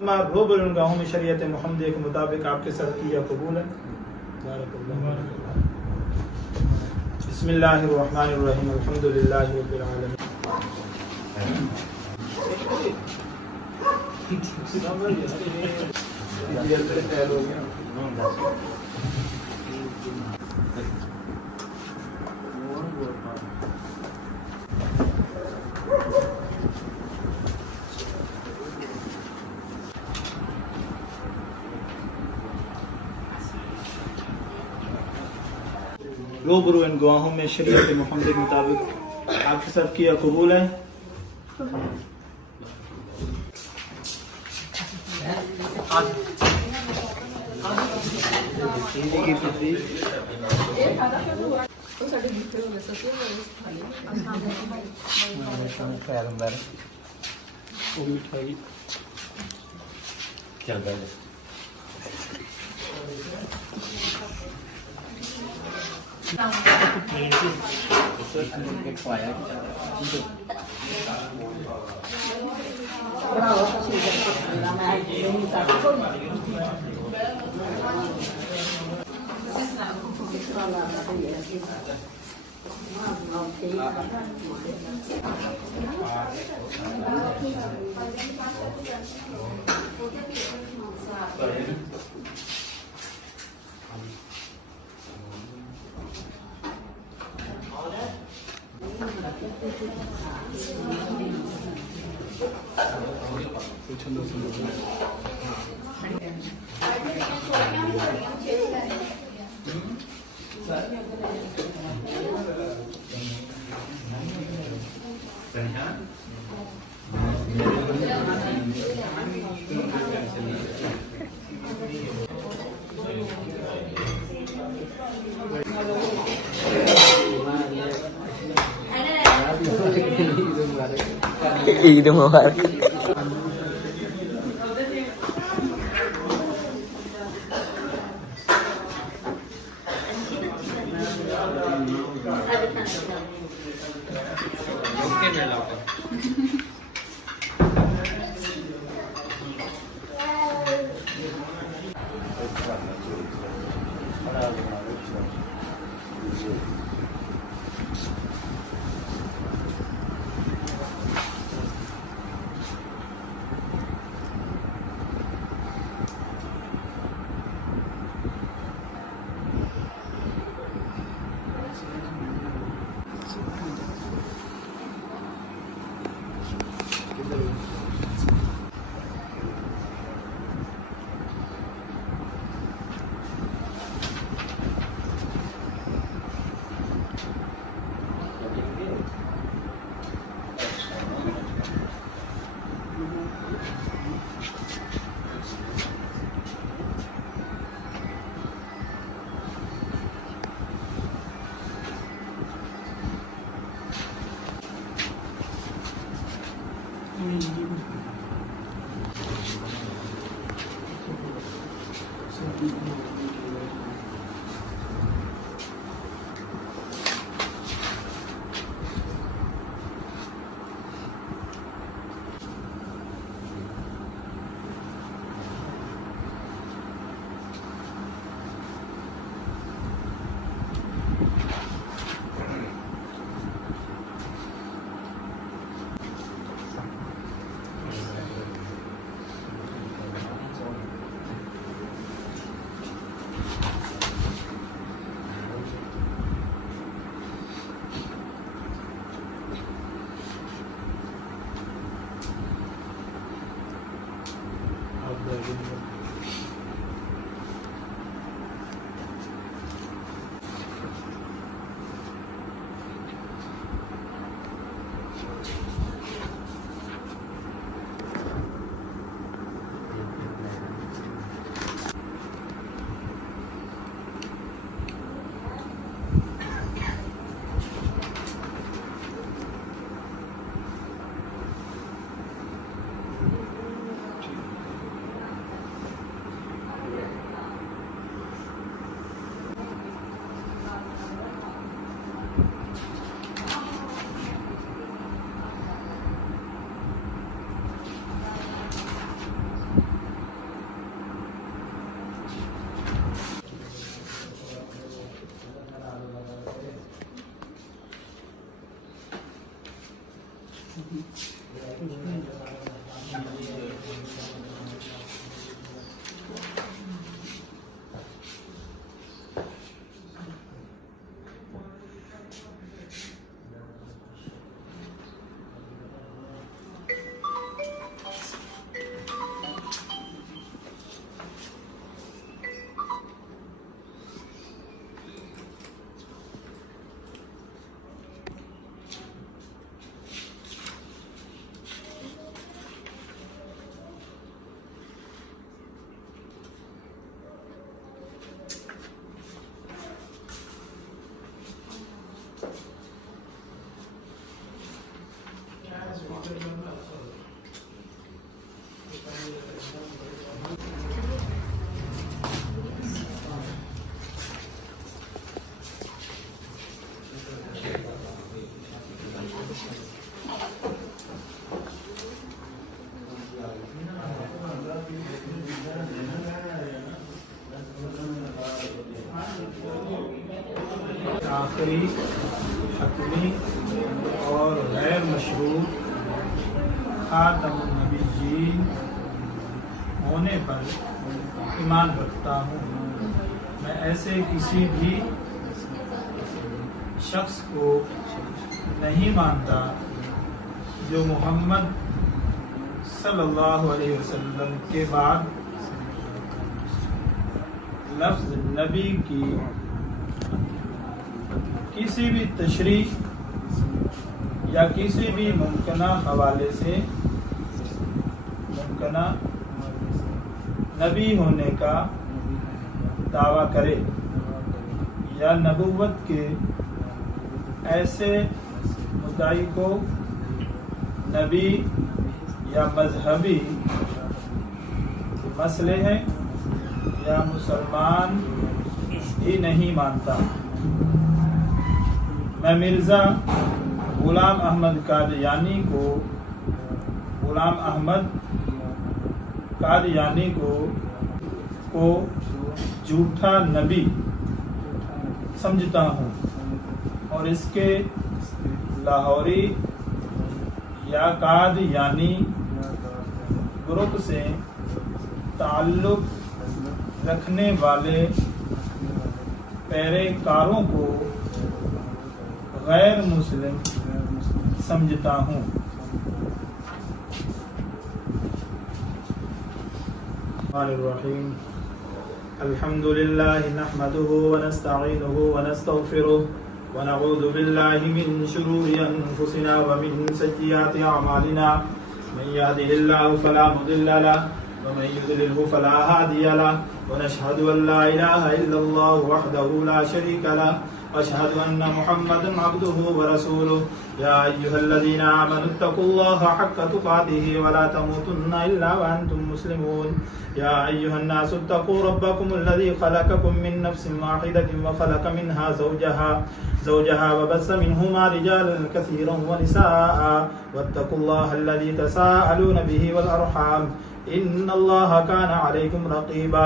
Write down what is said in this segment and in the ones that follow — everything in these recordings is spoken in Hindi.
रोबल गाँव में शरीयत मुहम्मदी के मुताबिक आपके साथ किया कबूल है। बिस्मिल्लाहिर्रहमानिर्रहीम अल्हम्दुलिल्लाहि रब्बिल आलमीन। रूबरू इन गवाहों में शरीयत मुहम्मदी के मुताबिक आपके साथ किया कबूल है। मिठाई क्या ईद मुबारक। आखिरी हतमी और गैर मशरूत खातमुन नबीय्यीन होने पर ईमान रखता हूँ। मैं ऐसे किसी भी शख्स को नहीं मानता जो मोहम्मद सल्लल्लाहु अलैहि वसल्लम के बाद लफ्ज़ नबी की किसी भी तशरीह या किसी भी मुमकिना हवाले से मुमकिना नबी होने का दावा करे या नबुव्वत के ऐसे मुद्दाई को नबी या मजहबी मसले हैं या मुसलमान ही नहीं मानता। मैं मिर्ज़ा गुलाम अहमद कादियानी को झूठा नबी समझता हूँ और इसके लाहौरी या कादियानी ग्रुप से ताल्लुक़ रखने वाले पैरेकारों को गैर मुस्लिम समझता हूँ। अल्हम्दुलिल्लाहि नहमदुहु व नस्तईनुहु व नस्तगफिरुह व नऊज़ु बिल्लाहि मिन शुरूरि अनफुसिना व मिन सय्यिआति अमालिना मन यहदिहिल्लाहु फला मुदिल्ल लहु व मन युद्लिलहु फला हादिय लहु व नशहदु अन ला इलाहा इल्लल्लाहु वहदहु ला शरीका लहु अशहदु अन्न मुहम्मदन अब्दुहु व रसूलुहु या अय्युहल्लज़ीना आमनु तक़ुल्लाहा हक़्क़ तुक़ातिहि व ला तमूतुन्ना इल्ला व अंतुम मुस्लिमून या अय्युहन्नासु इत्तक़ू रब्बकुमुल्लज़ी ख़लक़कुम मिन नफ़्सिन वाहिदतिन व ख़लक़ मिन्हा ज़ौजहा व बस्स मिन्हुमा रिजालन कसीरन व निसाअ वत्तक़ुल्लाहल्लज़ी तसाअलून बिही वल अर्हाम इन्नल्लाहा कान अलैकुम रक़ीबा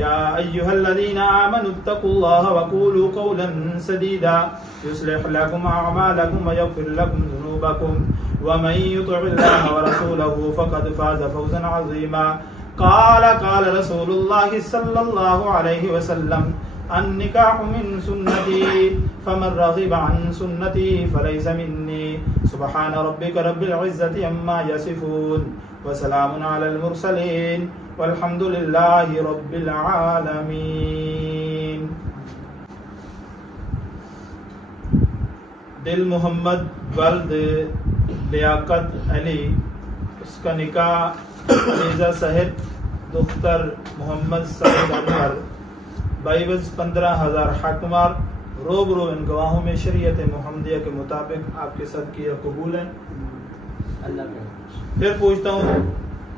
या अय्युहल्लज़ीना आमनु इत्तक़ुल्लाहा व क़ूलू क़ौलन सदीदा युस्लिह लकुम अअमालकुम व यग़फिर लकुम ज़ुनूबकुम व मन युति'िल्लाहा व रसूलहु फ़क़द फ़ाज़ फ़ौज़न अज़ीमा क़ाल रसूलुल्लाहि सल्लल्लाहु अलैहि वसल्लम अन्निकाहु मिन सुन्नती फमन रग़िब अन सुन्नती फ़लैसा मिन्नी सुब्हान रब्बिका रब्बिल इज़्ज़ति अम्मा यसिफ़ून व सलामुन अलल मुरसलीन वल्हम्दुलिल्लाहि रब्बिल आलमीन। दिल मोहम्मद वल्द लियाकत अली, उसका निकाह अलीज़ा साहिब दुख्तर मोहम्मद सईद अनवर बाइवज 15,000 हकमार रोबरो इन गवाहों में शरीयत मुहम्मदिया के मुताबिक आपके साथ किया कबूल है। फिर पूछता हूँ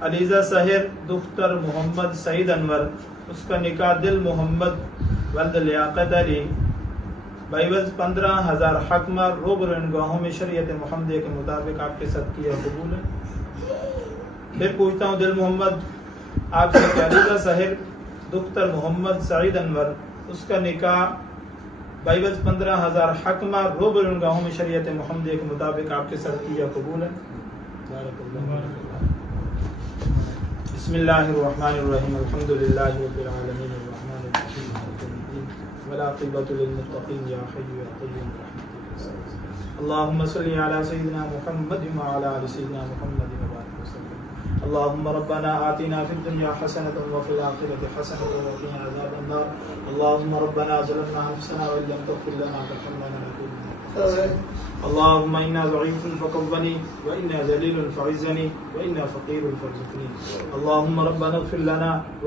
अलीज़ा साहिर दुख्तर मोहम्मद सईद अनवर, उसका निकाह दिल मोहम्मद वल्द लियाकत अली बाइवज 15,000 हकमार रोबरो इन गवाहों में शरीयत मुहम्मदिया के मुताबिक आपके साथ किया कबूल है। फिर पूछता हूँ दिल मोहम्मद आपसे अलीज़ा साहिर दुख्तर मोहम्मद सईद अनवर, उसका निकाह बाईबस 15,000 हकमा रोबर गाँव में शरीयत मोहम्मद के मुताबिक आपके सर किया कबूल है। बिस्मिल्लाहिर्रहमानिर्रहीम अल्हम्दुलिल्लाहि रब्बिल आलमीन अर्रहमानिर रहीम मालिकिल यौमिद्दीन वल आक़िबतु लिल मुत्तक़ीन या हय्यु या क़य्यूम अल्लाहुम्मा सल्लि अला सय्यिदिना मुहम्मद व अला आलि सय्यिदिना मुहम्मद व बारिक वसल्लम। अल्लाहुम्मा रब्बना आतिना फिद दुनिया हसनतन व फिल आखिरति हसनतन व क़िना अज़ाबन नार। अल्लाहुम्मा रब्बना ज़लमना अनफुसना व लम तग़फिर लना व तरहमना लनकूनन्ना मिनल ख़ासिरीन। अल्लाहुम्मा इन्ना ज़ईफ़ुन फ़क़व्वनी व इन्ना ज़लीलुन फ़अज़्ज़नी व इन्ना फ़क़ीरुन फ़रज़ुक़नी। अल्लाहुम्मा रब्बना इग़फ़िर लना व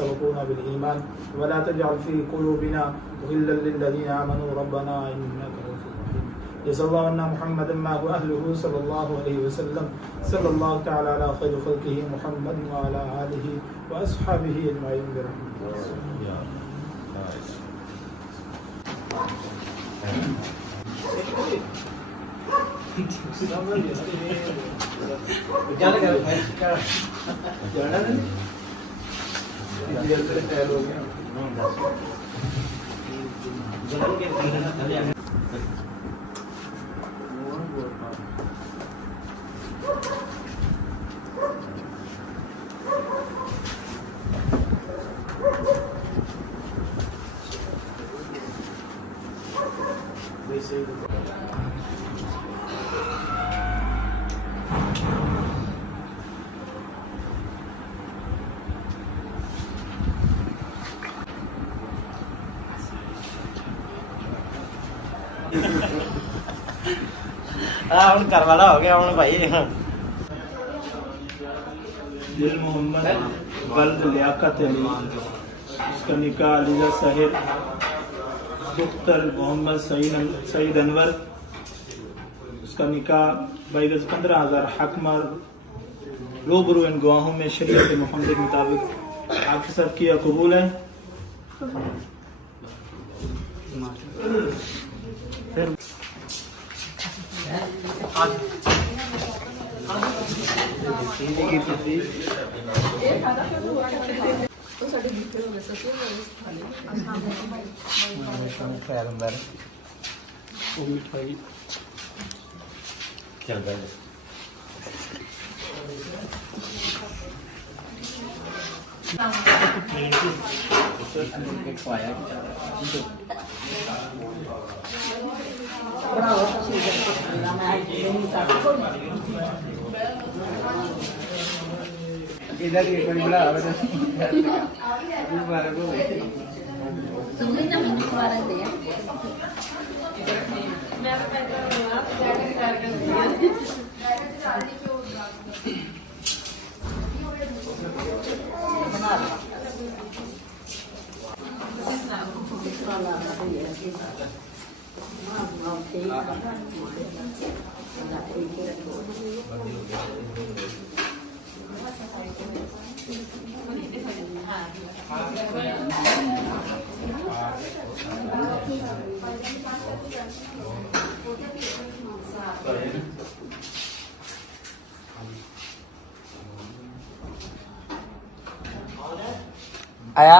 सबक़ूना बिल ईमान व ला तजअल फ़ी क़ुलूबिना ग़िल्लन लिल्लज़ीना आमनू रब्बना इन्नका रऊफ़ुर रहीम। जज़ल्लाहु अन्ना मुहम्मदन माअहु अहलुहु सल्लल्लाहु अलैहि वसल्लम सल्लल्लाहु तआला अला खैरि ख़ल्क़िही मुहम्मद व अला आलिहि व अस्हाबिही अजमईन बिरहमतिका या ਹੁਣ ਘਰ ਵਾਲਾ ਹੋ ਗਿਆ ਹੁਣ ਭਾਈ। दिल मोहम्मद वल्द लियाकत अली, उसका निकाह अलीजा साहिर पुख्तर मोहम्मद सईद अनवर, उसका निकाह बाईगज 15,000 हकमा रूबरू इन गवाहों में शरीयत मोहम्मद के मुताबिक आपके सब किया कबूल है। मिठाई चल भाई इधर एक बड़ी बड़ा तुमने ना मैंने तुम्हारा दिया आया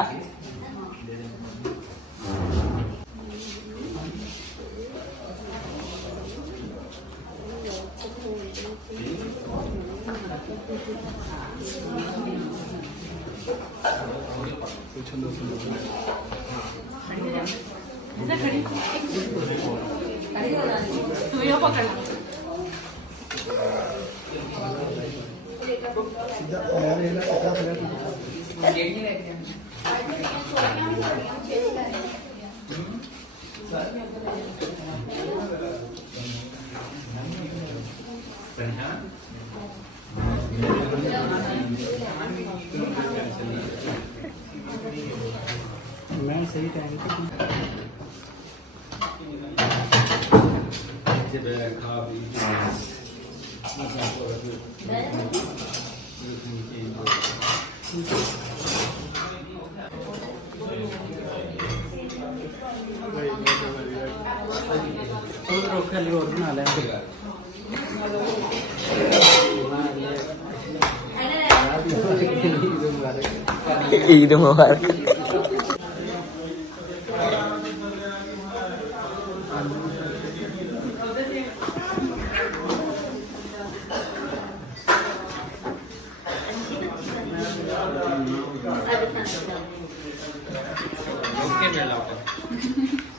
मैं सही टाइम खाली और बना लें ईद मुबारक। ओके मैं लाऊंगा